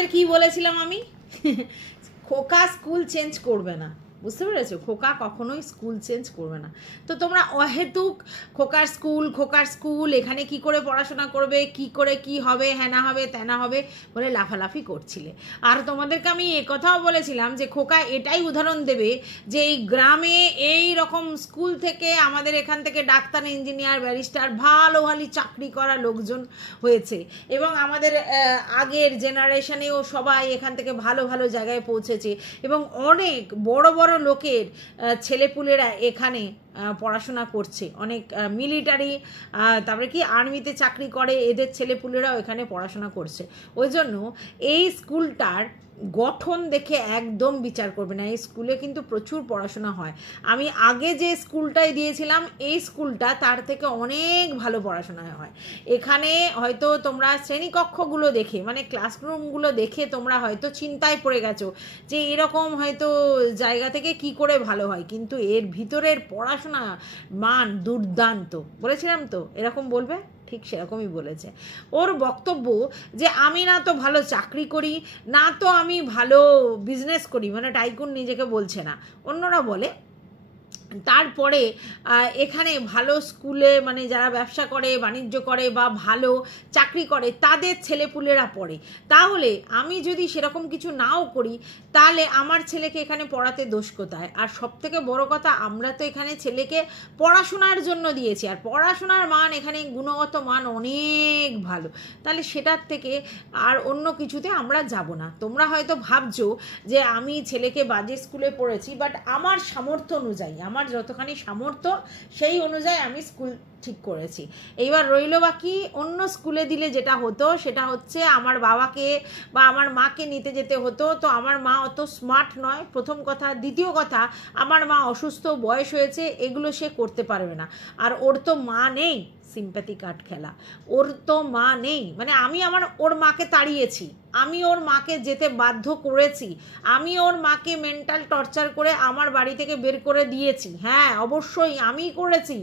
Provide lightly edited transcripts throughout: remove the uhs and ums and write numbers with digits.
তোমাদের কি বলেছিলাম আমি? খোকা স্কুল চেঞ্জ করবে না, বুঝতে পেরেছো? খোকা কখনোই স্কুল চেঞ্জ করবে না। তো তোমরা অহেতুক খোকার স্কুল এখানে কি করে পড়াশোনা করবে, কি করে কি হবে, হ্যানা হবে ত্যানা হবে বলে লাফালাফি করছিলে। আর তোমাদেরকে আমি কথাও বলেছিলাম যে খোকা এটাই উদাহরণ দেবে যে এই গ্রামে এই রকম স্কুল থেকে আমাদের এখান থেকে ডাক্তার, ইঞ্জিনিয়ার, ব্যারিস্টার ভালো ভালো চাকরি করা লোকজন হয়েছে, এবং আমাদের আগের জেনারেশনেও সবাই এখান থেকে ভালো ভালো জায়গায় পৌঁছেছে, এবং অনেক বড় বড় লোকের ছেলেপুলেরা এখানে পড়াশোনা করছে, অনেক মিলিটারি, তারপরে কি আর্মিতে চাকরি করে এদের ছেলেপুলেরাও এখানে পড়াশোনা করছে। ওই জন্য এই স্কুলটার গঠন দেখে একদম বিচার করবে না। এই স্কুলে কিন্তু প্রচুর পড়াশোনা হয়। আমি আগে যে স্কুলটায় দিয়েছিলাম এই স্কুলটা তার থেকে অনেক ভালো পড়াশোনা হয়। এখানে হয়তো তোমরা শ্রেণীকক্ষগুলো দেখে, মানে ক্লাসরুমগুলো দেখে তোমরা হয়তো চিন্তায় পড়ে গেছো যে এরকম হয়তো জায়গা থেকে কি করে ভালো হয়, কিন্তু এর ভিতরের পড়াশোনা মান দুর্দান্ত। বলেছিলাম তো এরকম বলবে, ঠিক সেরকমই বলেছে। ওর বক্তব্য যে আমি না তো ভালো চাকরি করি, না তো আমি ভালো বিজনেস করি, মানে টাইকুন নিজেকে বলছে না, অন্যরা বলে। তারপরে এখানে ভালো স্কুলে, মানে যারা ব্যবসা করে, বাণিজ্য করে বা ভালো চাকরি করে তাদের ছেলেপুলেরা পড়ে। তাহলে আমি যদি সেরকম কিছু নাও করি তাহলে আমার ছেলেকে এখানে পড়াতে দোষ কোথায়? আর সবথেকে বড় কথা, আমরা তো এখানে ছেলেকে পড়াশোনার জন্য দিয়েছি, আর পড়াশোনার মান এখানে গুণগত মান অনেক ভালো। তাহলে সেটার থেকে আর অন্য কিছুতে আমরা যাব না। তোমরা হয়তো ভাবছো যে আমি ছেলেকে বাজে স্কুলে পড়েছি, বাট আমার সামর্থ্য অনুযায়ী, আমার যতখানি সামর্থ্য সেই অনুযায়ী আমি স্কুল ঠিক করেছি। এইবার রইল বাকি অন্য স্কুলে দিলে যেটা হতো সেটা হচ্ছে আমার বাবাকে বা আমার মাকে নিতে যেতে হতো। তো আমার মা অত স্মার্ট নয়, প্রথম কথা। দ্বিতীয় কথা, আমার মা অসুস্থ, বয়স হয়েছে, এগুলো সে করতে পারবে না। আর ওর তো মা নেই, সিম্প্যাথি কার্ড খেলা, ওর তো মা নেই। মানে আমি ওর মাকে তাড়িয়েছি, আমি ওর মাকে যেতে বাধ্য করেছি, আমি ওর মাকে মেন্টাল টর্চার করে আমার বাড়ি থেকে বের করে দিয়েছি। হ্যাঁ, অবশ্যই আমি করেছি।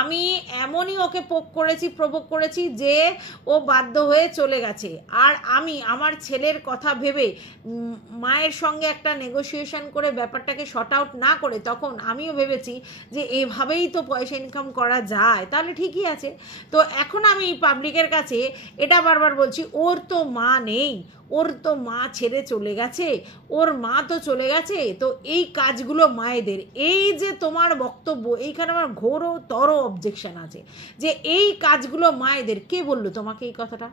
আমি এমনই ওকে প্রভোগ করেছি যে ও বাধ্য হয়ে চলে গেছে। আর আমি আমার ছেলের কথা ভেবে মায়ের সঙ্গে একটা নেগোসিয়েশন করে ব্যাপারটাকে শর্ট আউট না করে তখন আমিও ভেবেছি যে এভাবেই তো পয়সা ইনকাম করা যায়, তাহলে ঠিকই আছে। তো এখন আমি পাবলিকের কাছে এটা বারবার বলছি, ওর তো মা নেই, ওর তো মা ছেড়ে চলে গেছে, ওর মা তো চলে গেছে। তো এই কাজগুলো মায়েদের। এই যে তোমার বক্তব্য, এইখানে আমার ঘোরতর অবজেকশন আছে যে এই কাজগুলো মায়েদের। কে বললো তোমাকে এই কথাটা?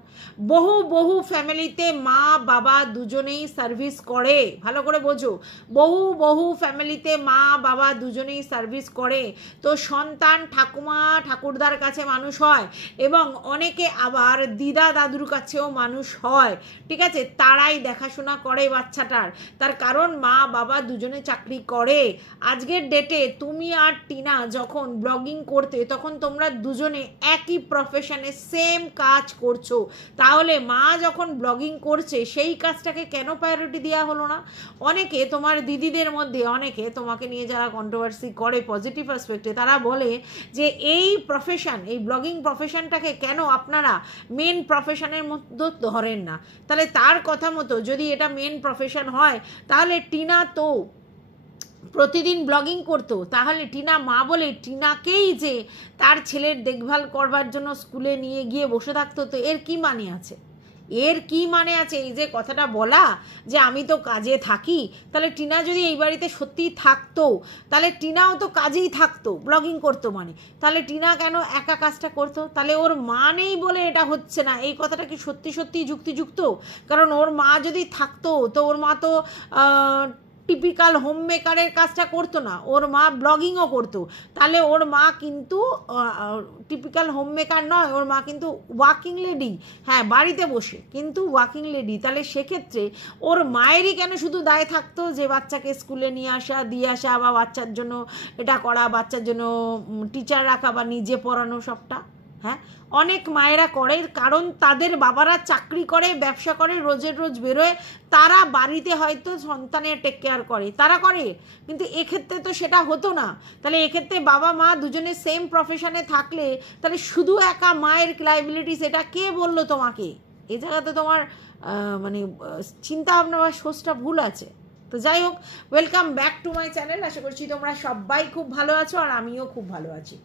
বহু বহু ফ্যামিলিতে মা বাবা দুজনেই সার্ভিস করে, ভালো করে বোঝো। বহু বহু ফ্যামিলিতে মা বাবা দুজনেই সার্ভিস করে। তো সন্তান ঠাকুমা ঠাকুরদার কাছে মানুষ হয়, এবং অনেকে আবার দিদা দাদুর কাছেও মানুষ হয়, ঠিক আছে? তারাই দেখাশোনা করে বাচ্চাটার, তার কারণ মা বাবা দুজনে চাকরি করে। আজকের ডেটে তুমি আর টিনা যখন ব্লগিং করতে তখন তোমরা দুজনে একই প্রফেশনে সেম কাজ করছো, তাহলে মা যখন ব্লগিং করছে সেই কাজটাকে কেন প্রায়োরিটি দেওয়া হলো না? অনেকে তোমার দিদিদের মধ্যে অনেকে তোমাকে নিয়ে যারা কন্ট্রোভার্সি করে পজিটিভ অ্যাসপেক্টে, তারা বলে যে এই প্রফেশন, এই ব্লগিং প্রফেশনটাকে কেন আপনারা মেন প্রফেশনের মধ্যে ধরেন না? তাহলে তার কথা মতো যদি এটা মেন প্রফেশন হয় তাহলে টিনা তো প্রতিদিন ব্লগিং করতো, তাহলে টিনা মা বলে টিনাকেই যে তার ছেলের দেখভাল করবার জন্য স্কুলে নিয়ে গিয়ে বসে থাকতো, তো এর কি মানে আছে? এর কি মানে আছে এই যে কথাটা বলা যে আমি তো কাজে থাকি? তাহলে টিনা যদি এই বাড়িতে সত্যিই থাকতো তাহলে টিনাও তো কাজেই থাকতো, ব্লগিং করতো, মানে তাহলে টিনা কেন একা কাজটা করতো? তাহলে ওর মা নেই বলে এটা হচ্ছে না, এই কথাটা কি সত্যি সত্যি যুক্তিযুক্ত? কারণ ওর মা যদি থাকতো তো ওর মা তো টিপিক্যাল হোম মেকারের কাজটা করতো না, ওর মা ব্লগিংও করতো। তাহলে ওর মা কিন্তু টিপিক্যাল হোম মেকার নয়, ওর মা কিন্তু ওয়ার্কিং লেডি। হ্যাঁ, বাড়িতে বসে কিন্তু ওয়ার্কিং লেডি। তাহলে সেক্ষেত্রে ওর মায়েরই কেন শুধু দায় থাকতো যে বাচ্চাকে স্কুলে নিয়ে আসা, দিয়ে আসা, বা বাচ্চার জন্য এটা করা, বাচ্চার জন্য টিচার রাখা, বা নিজে পড়ানো সবটা? হ্যাঁ, অনেক মায়েরা করে, কারণ তাদের বাবারা চাকরি করে, ব্যবসা করে, রোজের রোজ বেরোয়, তারা বাড়িতে হয়তো সন্তানের টেক কেয়ার করে, তারা করে। কিন্তু এক্ষেত্রে তো সেটা হতো না। তাহলে এক্ষেত্রে বাবা মা দুজনে সেম প্রফেশনে থাকলে তাহলে শুধু একা মায়ের লাইবিলিটি, সেটা কে বললো তোমাকে? এই জায়গাতে তোমার মানে চিন্তা ভাবনা বা সোচটা ভুল আছে। তো যাই হোক, welcome back to my channel. আশা করছি তোমরা সবাই খুব ভালো আছো আর আমিও খুব ভালো আছি।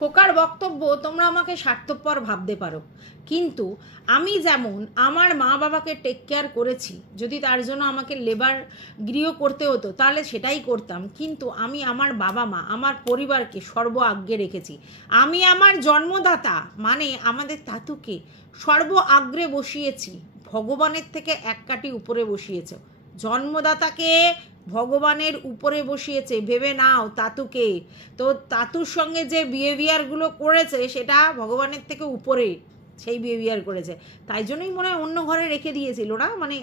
খোকার বক্তব্য তোমরা আমাকে স্বার্থপর ভাবতে পারো, কিন্তু আমি যেমন আমার মা বাবাকে টেক কেয়ার করেছি, যদি তার জন্য আমাকে লেবার গৃহ করতে হতো তাহলে সেটাই করতাম, কিন্তু আমি আমার বাবা মা আমার পরিবারকে সর্ব আগ্রে রেখেছি। আমি আমার জন্মদাতা মানে আমাদের তাতুকে সর্ব আগ্রে বসিয়েছি, ভগবানের থেকে এক কাঠি উপরে বসিয়েছ। জন্মদাতাকে ভগবানের উপরে বসিয়েছে, ভেবে নাও তাতুকে। তো তাতুর সঙ্গে যে বিহেভিয়ারগুলো করেছে সেটা ভগবানের থেকে উপরে সেই বিহেভিয়ার করেছে, তাই জন্যই মনে হয় অন্য ঘরে রেখে দিয়েছিল না, মানে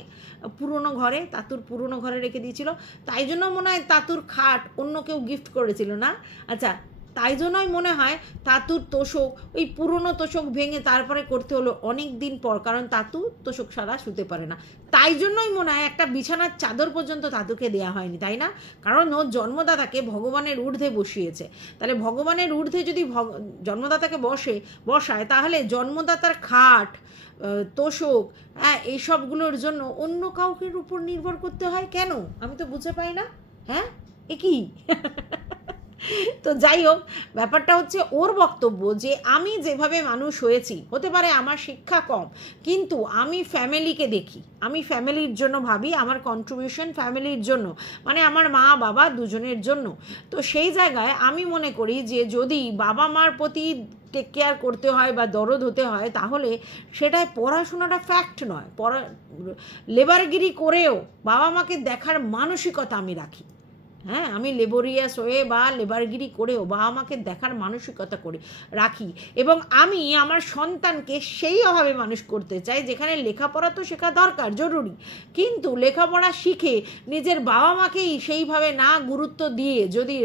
পুরনো ঘরে, তাতুর পুরনো ঘরে রেখে দিয়েছিল, তাই জন্য মনে হয় তাতুর খাট অন্য কেউ গিফট করেছিল না। আচ্ছা, তাই জন্যই মনে হয় তাতুর তোষক ওই পুরনো তোষক ভেঙে তারপরে করতে হলো অনেক দিন পর, কারণ তাতু তোষক ছাড়া শুতে পারে না। তাই জন্যই মনে হয় একটা বিছানার চাদর পর্যন্ত তাতুকে দেয়া হয়নি, তাই না? কারণ ও জন্মদাতাকে ভগবানের ঊর্ধ্বে বসিয়েছে। তাহলে ভগবানের ঊর্ধ্বে যদি জন্মদাতাকে বসায়, তাহলে জন্মদাতার খাট, তোষক, হ্যাঁ, এইসবগুলোর জন্য অন্য কাউকে উপর নির্ভর করতে হয় কেন? আমি তো বুঝতে পাই না। হ্যাঁ, এ কি? তো যাই হোক, ব্যাপারটা হচ্ছে ওর বক্তব্য যে আমি যেভাবে মানুষ হয়েছি, হতে পারে আমার শিক্ষা কম, কিন্তু আমি ফ্যামিলিকে দেখি, আমি ফ্যামিলির জন্য ভাবি, আমার কন্ট্রিবিউশন ফ্যামিলির জন্য, মানে আমার মা বাবা দুজনের জন্য। তো সেই জায়গায় আমি মনে করি যে যদি বাবা মার প্রতি টেক কেয়ার করতে হয় বা দরদ হতে হয়, তাহলে সেটাই পড়াশোনাটা ফ্যাক্ট নয়। লেবারগিরি করেও বাবা মাকে দেখার মানসিকতা আমি রাখি। হ্যাঁ, আমি লেবরিয়াস হয়ে বা লেবারগিরি করেও বাবা মাকে দেখার মানসিকতা করে রাখি, এবং আমি আমার সন্তানকে সেই অভাবে মানুষ করতে চাই যেখানে লেখাপড়া তো শেখা দরকার, জরুরি, কিন্তু লেখাপড়া শিখে নিজের বাবা মাকেই সেইভাবে না গুরুত্ব দিয়ে যদি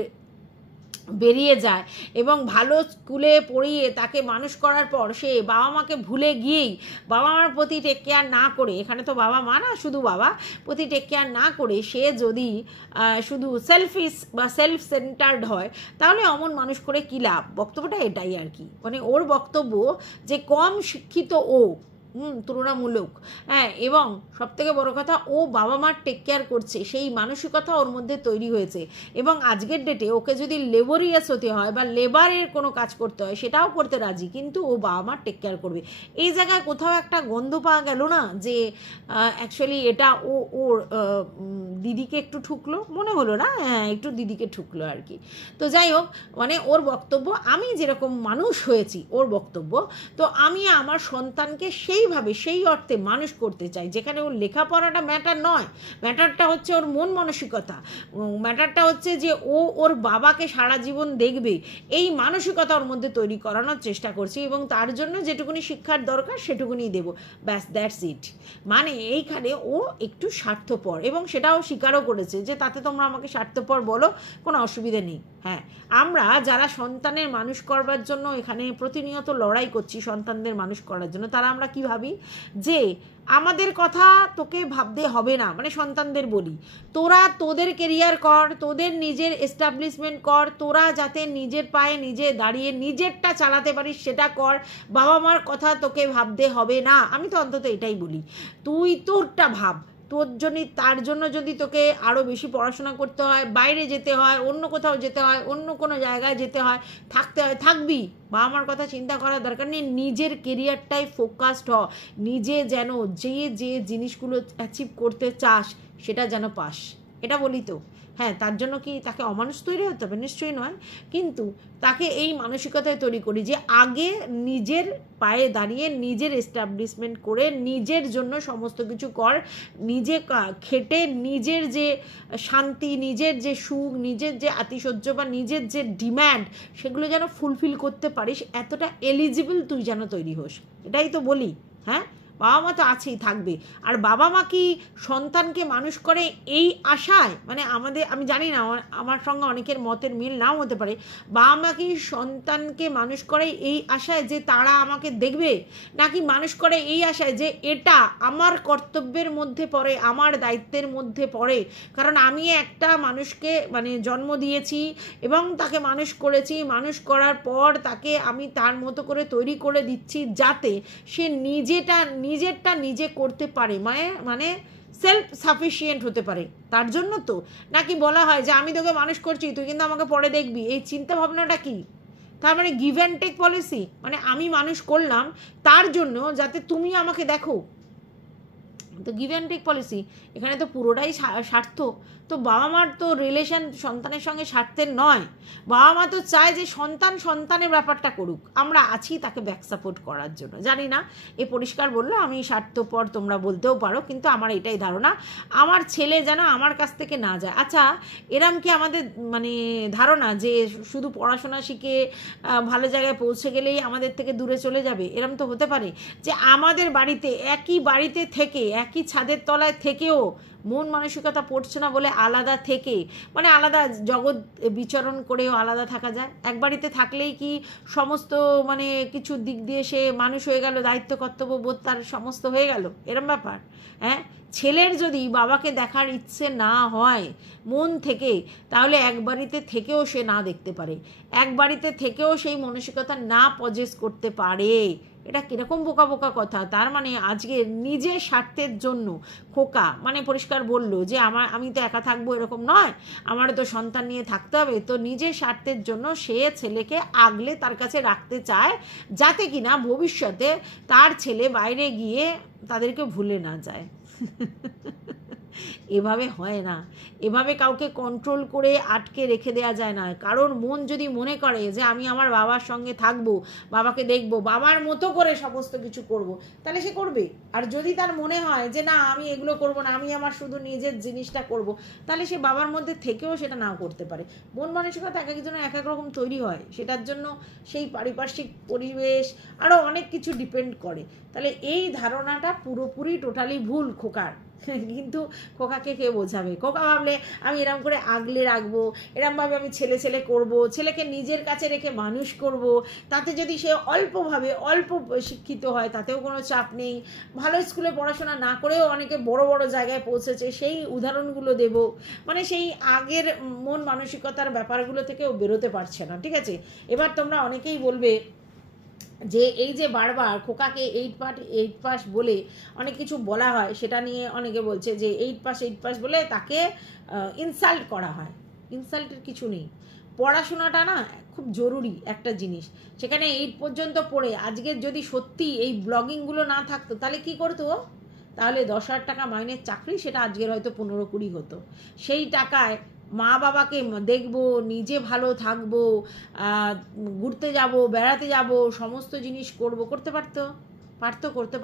বেরিয়ে যায় এবং ভালো স্কুলে পড়িয়ে তাকে মানুষ করার পর সে বাবা মাকে ভুলে গিয়েই বাবা মার প্রতি টেক কেয়ার না করে, এখানে তো বাবা মা না, শুধু বাবা প্রতি টেক কেয়ার না করে সে যদি শুধু সেলফিশ বা সেলফ সেন্টার্ড হয়, তাহলে অমন মানুষ করে কী লাভ? বক্তব্যটা এটাই আর কি। মানে ওর বক্তব্য যে কম শিক্ষিত ও তুলনামূলক, হ্যাঁ, এবং সবথেকে বড় কথা ও বাবা মার টেক কেয়ার করছে, সেই মানসিকতা ওর মধ্যে তৈরি হয়েছে, এবং আজকের ডেটে ওকে যদি লেবরিয়াস হতে হয় বা লেবারের কোনো কাজ করতে হয় সেটাও করতে রাজি, কিন্তু ও বাবা মার টেক কেয়ার করবে। এই জায়গায় কোথাও একটা গন্ধ পাওয়া গেল না যে অ্যাকচুয়ালি এটা ওর দিদিকে একটু ঠুকলো, মনে হলো না? হ্যাঁ, একটু দিদিকে ঠুকলো আর কি। তো যাই হোক, মানে ওর বক্তব্য আমি যেরকম মানুষ হয়েছি ওর বক্তব্য, তো আমি আমার সন্তানকে সেইভাবে সেই অর্থে মানুষ করতে চাই যেখানে ওর লেখাপড়াটা ম্যাটার নয়, ম্যাটারটা হচ্ছে ওর মন মানসিকতা, ম্যাটারটা হচ্ছে যে ও ওর বাবাকে সারা জীবন দেখবে, এই মানসিকতা ওর মধ্যে তৈরি করানোর চেষ্টা করছি, এবং তার জন্য যেটুকুনি শিক্ষার দরকার সেটুকুনি দেবো, ব্যাস, দ্যাটস ইট। মানে এইখানে ও একটু স্বার্থপর, এবং সেটাও স্বীকারও করেছে যে তাতে তোমরা আমাকে স্বার্থপর বলো, কোনো অসুবিধা নেই। হ্যাঁ, আমরা যারা সন্তানের মানুষ করবার জন্য এখানে প্রতিনিয়ত লড়াই করছি সন্তানদের মানুষ করার জন্য, তারা আমরা কি ভাবি যে আমাদের কথা তোকে ভাবতে হবে না, মানে সন্তানদের বলি তোরা তোদের কেরিয়ার কর, তোদের নিজের এস্টাবলিশমেন্ট কর, তোরা যাতে নিজের পায়ে নিজে দাঁড়িয়ে নিজেরটা চালাতে পারিস সেটা কর, বাবা মার কথা তোকে ভাবতে হবে না। আমি তো অন্তত এটাই বলি, তুই তোরটা ভাব, তোর জন্য তার জন্য যদি তোকে আরও বেশি পড়াশোনা করতে হয়, বাইরে যেতে হয়, অন্য কোথাও যেতে হয়, অন্য কোনো জায়গায় যেতে হয়, থাকতে হয়, থাকবি, বাবা মার কথা চিন্তা করার দরকার নেই। নিজের কেরিয়ারটাই ফোকাসড হ, নিজে যেন যে যে জিনিসগুলো অ্যাচিভ করতে চাস সেটা যেন পাস, এটা বলি তো। হ্যাঁ, তার জন্য কি তাকে অমানুষ তৈরি হতে হবে? নিশ্চয়ই নয়, কিন্তু তাকে এই মানসিকতায় তৈরি করি যে আগে নিজের পায়ে দাঁড়িয়ে নিজের এস্টাবলিশমেন্ট করে নিজের জন্য সমস্ত কিছু কর, নিজে খেটে নিজের যে শান্তি, নিজের যে সুখ, নিজের যে আতিশয্য বা নিজের যে ডিম্যান্ড, সেগুলো যেন ফুলফিল করতে পারিস, এতটা এলিজিবল তুই যেন তৈরি হোস, এটাই তো বলি। হ্যাঁ, বাবা মা তো আছেই, থাকবে। আর বাবা মা কি সন্তানকে মানুষ করে এই আশায়, মানে আমি জানি না, আমার সঙ্গে অনেকের মতের মিল নাও হতে পারে, বাবা মা কি সন্তানকে মানুষ করে এই আশায় যে তারা আমাকে দেখবে, নাকি মানুষ করে এই আশায় যে এটা আমার কর্তব্যের মধ্যে পড়ে, আমার দায়িত্বের মধ্যে পড়ে, কারণ আমি একটা মানুষকে মানে জন্ম দিয়েছি এবং তাকে মানুষ করেছি, মানুষ করার পর তাকে আমি তার মতো করে তৈরি করে দিচ্ছি যাতে সে নিজেরটা নিজে করতে পারে, মানে সেলফ সাফিসিয়েন্ট হতে পারে, তার জন্য তো। নাকি বলা হয় যে আমি তোকে মানুষ করছি, তুই কিন্তু আমাকে পরে দেখবি, এই চিন্তা ভাবনাটা কি? তার মানে গিভ অ্যান্ড টেক পলিসি, মানে আমি মানুষ করলাম তার জন্য যাতে তুমি আমাকে দেখো, তো গিভ অ্যান্ড টেক পলিসি। এখানে তো পুরোটাই স্বার্থ। তো বাবা মার তো রিলেশন সন্তানের সঙ্গে স্বার্থের নয়, বাবা মা তো চায় যে সন্তানের ব্যাপারটা করুক, আমরা আছি তাকে ব্যাক সাপোর্ট করার জন্য। জানি না এ পরিষ্কার বললো, আমি স্বার্থপর তোমরা বলতেও পারো, কিন্তু আমার এটাই ধারণা, আমার ছেলে যেন আমার কাছ থেকে না যায়। আচ্ছা, এরম কি আমাদের মানে ধারণা যে শুধু পড়াশোনা শিখে ভালো জায়গায় পৌঁছে গেলেই আমাদের থেকে দূরে চলে যাবে? এরম তো হতে পারে যে আমাদের বাড়িতে, একই বাড়িতে থেকে, একই ছাদের তলায় থেকেও মন মানসিকতা পড়ছে না বলে আলাদা থেকে, মানে আলাদা জগৎ বিচরণ করেও আলাদা থাকা যায়? এক বাড়িতে থাকলেই কি সমস্ত মানে কিছু দিক দিয়ে সে মানুষ হয়ে গেল, দায়িত্ব কর্তব্য বোধ তার সমস্ত হয়ে গেল, এরম ব্যাপার? হ্যাঁ, ছেলের যদি বাবাকে দেখার ইচ্ছে না হয় মন থেকে, তাহলে এক বাড়িতে থেকেও সে না দেখতে পারে, এক বাড়িতে থেকেও সেই মানসিকতা না পজেস করতে পারে। এটা কিরকম বোকা বোকা কথা। তার মানে আজকে নিজের স্বার্থের জন্য খোকা মানে পরিষ্কার বলল যে আমি তো একা থাকবো এরকম নয়, আমারও তো সন্তান নিয়ে থাকতে হবে, তো নিজের স্বার্থের জন্য সে ছেলেকে আগলে তার কাছে রাখতে চায়, যাতে কিনা ভবিষ্যতে তার ছেলে বাইরে গিয়ে তাদেরকে ভুলে না যায়। এভাবে হয় না, এভাবে কাউকে কন্ট্রোল করে আটকে রেখে দেওয়া যায় না। কারণ মন যদি মনে করে যে আমি আমার বাবার সঙ্গে থাকবো, বাবাকে দেখবো, বাবার মতো করে সমস্ত কিছু করব, তাহলে সে করবে। আর যদি তার মনে হয় যে না আমি এগুলো করব না, আমি আমার শুধু নিজের জিনিসটা করব, তাহলে সে বাবার মধ্যে থেকেও সেটা নাও করতে পারে। মন মানসিকতা এক একজনের এক এক রকম তৈরি হয়, সেটার জন্য সেই পারিপার্শ্বিক পরিবেশ আরও অনেক কিছু ডিপেন্ড করে। তাহলে এই ধারণাটা পুরোপুরি টোটালি ভুল খোকার। কিন্তু খোকাকে কে বোঝাবে? খোকা ভাবলে আমি এরম করে আগলে রাখবো, এরমভাবে আমি ছেলে করব, ছেলেকে নিজের কাছে রেখে মানুষ করব, তাতে যদি সে অল্প শিক্ষিত হয় তাতেও কোনো চাপ নেই, ভালো স্কুলে পড়াশোনা না করেও অনেকে বড় বড় জায়গায় পৌঁছেছে, সেই উদাহরণগুলো দেব, মানে সেই আগের মন মানসিকতার ব্যাপারগুলো থেকেও বেরোতে পারছে না। ঠিক আছে, এবার তোমরা অনেকেই বলবে যে এই যে বারবার খোকাকে 8 পাস বলে অনেক কিছু বলা হয়, সেটা নিয়ে অনেকে বলছে যে 8 পাস বলে তাকে ইনসাল্ট করা হয়। ইনসাল্টের কিছু নেই, পড়াশোনাটা না খুব জরুরি একটা জিনিস। সেখানে 8 পর্যন্ত পড়ে আজকের যদি সত্যি এই ব্লগিংগুলো না থাকতো তাহলে কি করতো? তাহলে 10,000 টাকা মাইনের চাকরি, সেটা আজকের হয়তো 15-20 হতো। সেই টাকায় মা বাবাকে দেখবো, নিজে ভালো থাকবো, ঘুরতে যাব, বেড়াতে যাব, সমস্ত জিনিস করতে পারতো? করতে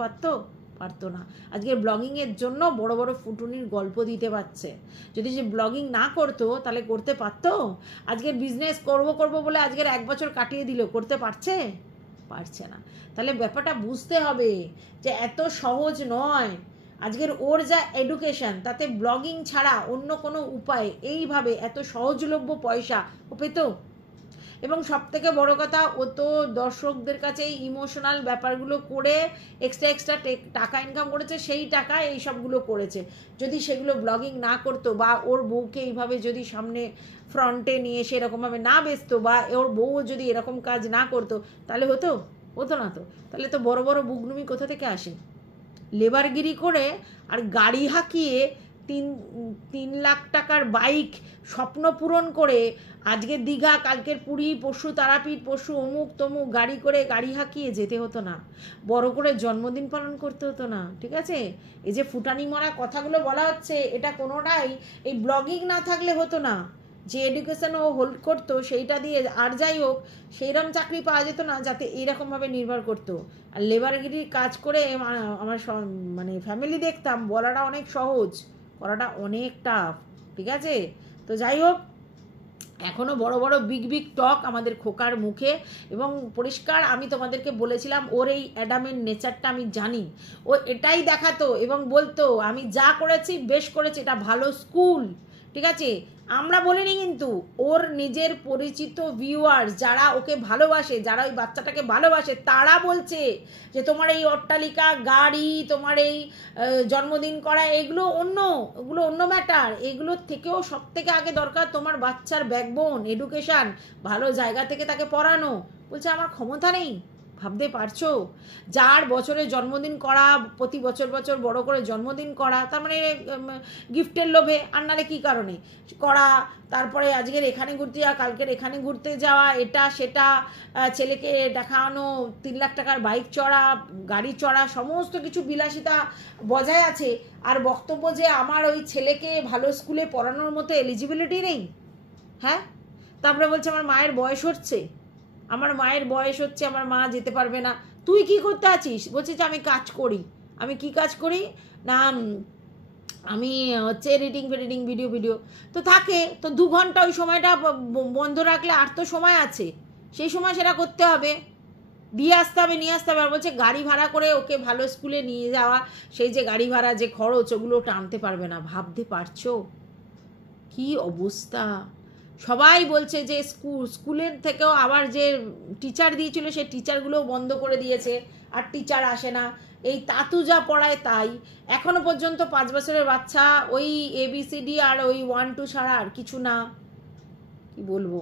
পারতো না। আজকের ব্লগিংয়ের জন্য বড় বড় ফুটুনির গল্প দিতে পারছে। যদি যে ব্লগিং না করতো তাহলে করতে পারতো? আজকের বিজনেস করব বলে আজকের 1 বছর কাটিয়ে দিল, করতে পারছে না। তাহলে ব্যাপারটা বুঝতে হবে যে এত সহজ নয়। আজকের ওর যা এডুকেশন, তাতে ব্লগিং ছাড়া অন্য কোনো উপায় এইভাবে এত সহজলভ্য পয়সা ও পেত। এবং সবথেকে বড় কথা, ও তো দর্শকদের কাছে ইমোশনাল ব্যাপারগুলো করে এক্সট্রা টাকা ইনকাম করেছে, সেই টাকায় এই সবগুলো করেছে। যদি সেগুলো ব্লগিং না করতো, বা ওর বউকে এইভাবে যদি সামনে ফ্রন্টে নিয়ে এসে এরকমভাবে না বেচতো, বা ওর বউ যদি এরকম কাজ না করতো, তাহলে হতো না তো। তাহলে তো বড় বড় বুগনুমি কোথা থেকে আসে? লেবারগিরি করে আর গাড়ি হাঁকিয়ে 3 লাখ টাকার বাইক স্বপ্ন পূরণ করে আজকে দীঘা, কালকের পুরী, পরশু তারাপীঠ, পরশু অমুক তমুক গাড়ি করে গাড়ি হাঁকিয়ে যেতে হতো না। বড় করে জন্মদিন পালন করতে হতো না। ঠিক আছে, এই যে ফুটানি মারা কথাগুলো বলা হচ্ছে, এটা কোনোটাই এই ব্লগিং না থাকলে হতো না। যে এডুকেশন ও হোল্ড করতো সেইটা দিয়ে আর যাই হোক সেইরকম চাকরি পাওয়া যেত না যাতে এইরকমভাবে নির্ভর করতো। আর লেবারগিরির কাজ করে আমার মানে ফ্যামিলি দেখতাম, বলাটা অনেক সহজ, করাটা অনেক টাফ। ঠিক আছে, তো যাই হোক, এখনো বড় বড় বিগ বিগ টক আমাদের খোকার মুখে, এবং পরিষ্কার আমি তোমাদেরকে বলেছিলাম ওর এই অ্যাডামের নেচারটা আমি জানি। ও এটাই দেখাতো এবং বলতো আমি যা করেছি বেশ করেছি, এটা ভালো স্কুল, ঠিক আছে। আমরা বলিনি, কিন্তু ওর নিজের পরিচিত ভিউয়ার্স যারা ওকে ভালোবাসে, যারা ওই বাচ্চাটাকে ভালোবাসে, তারা বলছে যে তোমার এই অট্টালিকা, গাড়ি, তোমার এই জন্মদিন করা, ওগুলো অন্য ম্যাটার। এগুলোর থেকেও সব থেকে আগে দরকার তোমার বাচ্চার ব্যাকবোন, এডুকেশান, ভালো জায়গা থেকে তাকে পড়ানো। বলছে আমার ক্ষমতা নেই, ভাবতে পারছো? যার বছরে জন্মদিন করা, প্রতি বছর বছর বড় করে জন্মদিন করা, তার মানে গিফটের লোভে, আর নাহলে কী কারণে করা, তারপরে আজকের এখানে ঘুরতে যাওয়া, কালকের এখানে ঘুরতে যাওয়া, এটা সেটা, ছেলেকে দেখানো 3 লাখ টাকার বাইক চড়া, গাড়ি চড়া, সমস্ত কিছু বিলাসিতা বজায় আছে। আর বক্তব্য যে আমার ওই ছেলেকে ভালো স্কুলে পড়ানোর মতো এলিজিবিলিটি নেই। হ্যাঁ, তারপরে বলছে আমার মায়ের বয়স হচ্ছে, আমার মায়ের বয়স হচ্ছে, আমার মা যেতে পারবে না। তুই কি করতে আছিস? বলছে যে আমি কাজ করি। আমি কি কাজ করি? না আমি হচ্ছে এডিটিং ভিডিও তো থাকে, তো 2 ঘন্টা ওই সময়টা বন্ধ রাখলে আর তো সময় আছে, সেই সময় সেটা করতে হবে, দিয়ে আসতে হবে, নিয়ে আসতে হবে। আর বলছে গাড়ি ভাড়া করে ওকে ভালো স্কুলে নিয়ে যাওয়া, সেই যে গাড়ি ভাড়া যে খরচ, ওগুলো টানতে পারবে না। ভাবতে পারছো কি অবস্থা? সবাই বলছে যে স্কুলের থেকেও আবার যে টিচার দিয়েছিল সেই টিচারগুলোও বন্ধ করে দিয়েছে, আর টিচার আসে না। এই তাতু যা পড়ায় তাই। এখনো পর্যন্ত 5 বছরের বাচ্চা ওই ABCD আর ওই 1 2 ছাড়া আর কিছু না। কি বলবো?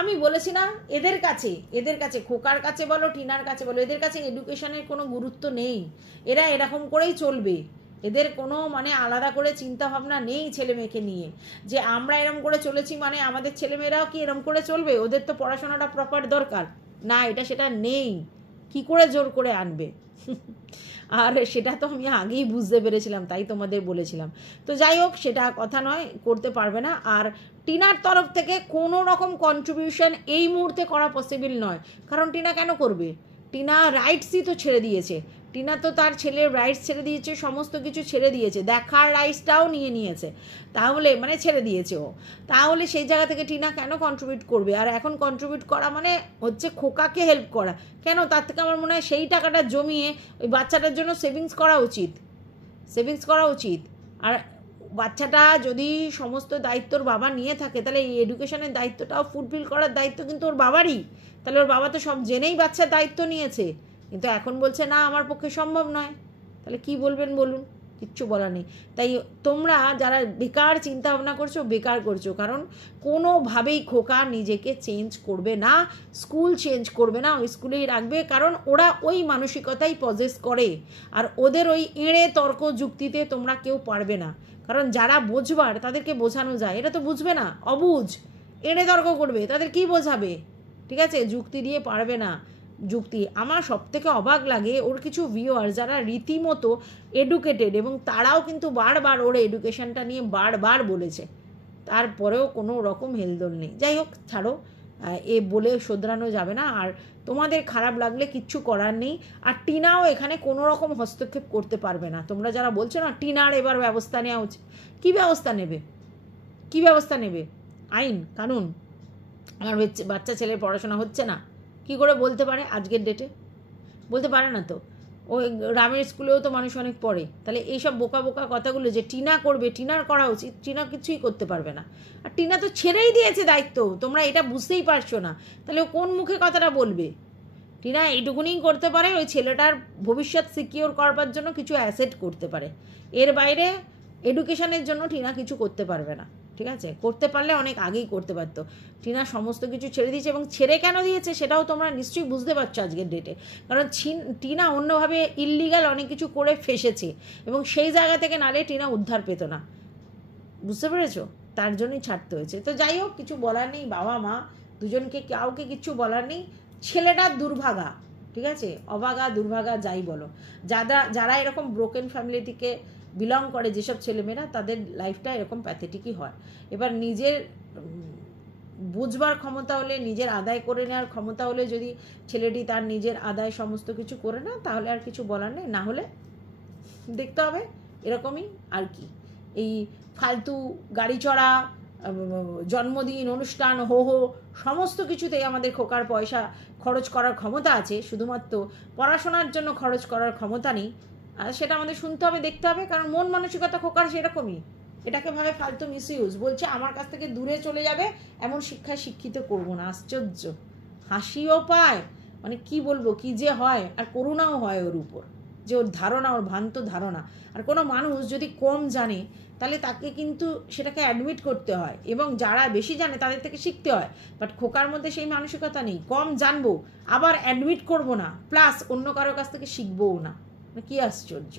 আমি বলেছি না, এদের কাছে খোকার কাছে বলো, টিনার কাছে বলো, এদের কাছে এডুকেশনের কোনো গুরুত্ব নেই। এরা এরকম করেই চলবে। এদের কোনো মানে আলাদা করে চিন্তা ভাবনা নেই ছেলে মেয়েকে নিয়ে, যে আমরা এরম করে চলেছি মানে আমাদের ছেলেমেয়েরাও কি এরম করে চলবে, ওদের তো পড়াশোনাটা প্রপার দরকার। না, এটা সেটা নেই, কি করে জোর করে আনবে? আর সেটা তো আমি আগেই বুঝতে পেরেছিলাম, তাই তোমাদের বলেছিলাম। তো যাই হোক, সেটা কথা নয়, করতে পারবে না। আর টিনার তরফ থেকে কোনো রকম কন্ট্রিবিউশন এই মুহূর্তে করা পসিবল নয়। কারণ টিনা কেন করবে? টিনা রাইটসই তো ছেড়ে দিয়েছে। টিনা তো তার ছেলের রাইটস ছেড়ে দিয়েছে, সমস্ত কিছু ছেড়ে দিয়েছে, দেখার রাইটসটাও নিয়ে নিয়েছে। তাহলে মানে ছেড়ে দিয়েছে ও, তাহলে সেই জায়গা থেকে টিনা কেন কন্ট্রিবিউট করবে? আর এখন কন্ট্রিবিউট করা মানে হচ্ছে খোকাকে হেল্প করা। কেন? তার থেকে আমার মনে হয় সেই টাকাটা জমিয়ে ওই বাচ্চাটার জন্য সেভিংস করা উচিত। আর বাচ্চাটা যদি সমস্ত দায়িত্বর বাবা নিয়ে থাকে, তাহলে এই এডুকেশনের দায়িত্বটাও ফুলফিল করার দায়িত্ব কিন্তু ওর বাবারই। তাহলে ওর বাবা তো সব জেনেই বাচ্চার দায়িত্ব নিয়েছে, কিন্তু এখন বলছে না আমার পক্ষে সম্ভব নয়। তাহলে কি বলবেন বলুন? কিচ্ছু বলার নেই। তাই তোমরা যারা বেকার চিন্তা ভাবনা করছো, বেকার করছো। কারণ কোনোভাবেই খোকা নিজেকে চেঞ্জ করবে না, স্কুল চেঞ্জ করবে না, ওই স্কুলেই রাখবে। কারণ ওরা ওই মানসিকতাই পজেস করে, আর ওদের ওই এঁড়ে তর্ক যুক্তিতে তোমরা কেউ পারবে না। কারণ যারা বোঝবার তাদেরকে বোঝানো যায়, এটা তো বুঝবে না, অবুঝ, এঁড়ে তর্ক করবে, তাদের কি বোঝাবে? ঠিক আছে, যুক্তি দিয়ে পারবে না। যুক্তি আমার সব থেকে অবাক লাগে, ওর কিছু ভিউয়ার যারা রীতিমতো এডুকেটেড, এবং তারাও কিন্তু বারবার ওর এডুকেশনটা নিয়ে বারবার বলেছে, তারপরেও কোনো রকম হেলদোল নেই। যাই হোক, ছাড়ো, এ বলে শোধরানো যাবে না। আর তোমাদের খারাপ লাগলে কিচ্ছু করার নেই। আর টিনাও এখানে কোনো রকম হস্তক্ষেপ করতে পারবে না। তোমরা যারা বলছো না টিনার এবার ব্যবস্থা নেওয়া উচিত, কী ব্যবস্থা নেবে? আইন কানুন? আমার বাচ্চা ছেলের পড়াশোনা হচ্ছে না, কি করে বলতে পারে আজকের ডেটে? বলতে পারে না তো। ওই গ্রামের স্কুলেও তো মানুষ অনেক পড়ে। তাহলে এইসব বোকা বোকা কথাগুলো যে টিনা করবে, টিনার করা উচিত, টিনা কিছুই করতে পারবে না। আর টিনা তো ছেড়েই দিয়েছে দায়িত্ব, তোমরা এটা বুঝতেই পারছো না। তাহলে ও কোন মুখে কথাটা বলবে? টিনা এইটুকুনিই করতে পারে, ওই ছেলেটার ভবিষ্যৎ সিকিওর করবার জন্য কিছু অ্যাসেট করতে পারে। এর বাইরে এডুকেশনের জন্য টিনা কিছু করতে পারবে না। ঠিক আছে, করতে পারলে অনেক আগেই করতে পারতো। টিনা সমস্ত কিছু ছেড়ে দিয়েছে, এবং ছেড়ে কেন দিয়েছে সেটাও তোমরা নিশ্চয়ই বুঝতে পারছো আজকের ডেটে। কারণ টিনা অন্যভাবে ইললিগাল অনেক কিছু করে ফেসেছে, এবং সেই জায়গা থেকে নালে টিনা উদ্ধার পেত না। বুঝতে পেরেছো? তার জন্যই ছাড়তে হয়েছে। তো যাই হোক, কিছু বলার নেই, বাবা মা দুজনকে কাউকে কিচ্ছু বলার নেই। ছেলেটার দুর্ভাগা, ঠিক আছে, অভাগা দুর্ভাগা যাই বলো, যারা এরকম ব্রোকেন ফ্যামিলি থেকে বিলং করে, যেসব ছেলেমেয়েরা, তাদের লাইফটা এরকম প্যাথেটিকই হয়। এবার নিজের বুঝবার ক্ষমতা হলে, নিজের আদায় করে নেওয়ার ক্ষমতা হলে যদি ছেলেটি তার নিজের আদায় সমস্ত কিছু করে না, তাহলে আর কিছু বলার নেই। না হলে দেখতে হবে এরকমই আর কি, এই ফালতু গাড়ি চড়া, জন্মদিন অনুষ্ঠান হো হো সমস্ত কিছুতেই আমাদের খোকার পয়সা খরচ করার ক্ষমতা আছে, শুধুমাত্র পড়াশোনার জন্য খরচ করার ক্ষমতা নেই। আর সেটা আমাদের শুনতে হবে, দেখতে হবে, কারণ মন মানসিকতা খোকার সেরকমই। এটাকে ভাবে ফালতু মিসইউজ, বলছে আমার কাছ থেকে দূরে চলে যাবে, এমন শিক্ষায় শিক্ষিত করবো না। আশ্চর্য, হাসিও পায়, মানে কি বলবো, কি যে হয়, আর করুণাও হয় ওর উপর, যে ওর ধারণা, ওর ভ্রান্ত ধারণা। আর কোনো মানুষ যদি কম জানে তাহলে তাকে কিন্তু সেটাকে অ্যাডমিট করতে হয়, এবং যারা বেশি জানে তাদের থেকে শিখতে হয়। বাট খোকার মধ্যে সেই মানসিকতা নেই, কম জানবো আবার অ্যাডমিট করবো না, প্লাস অন্য কারোর কাছ থেকে শিখবোও না। কি আশ্চর্য।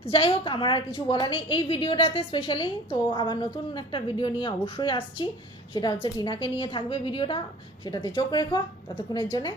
তো যাই হোক, আমার আর কিছু বলা নেই এই ভিডিওটাতে স্পেশালি। তো আবার নতুন একটা ভিডিও নিয়ে অবশ্যই আসছি, সেটা হচ্ছে টিনাকে নিয়ে থাকবে ভিডিওটা, সেটাতে চোখ রেখো। ততক্ষণের জন্যে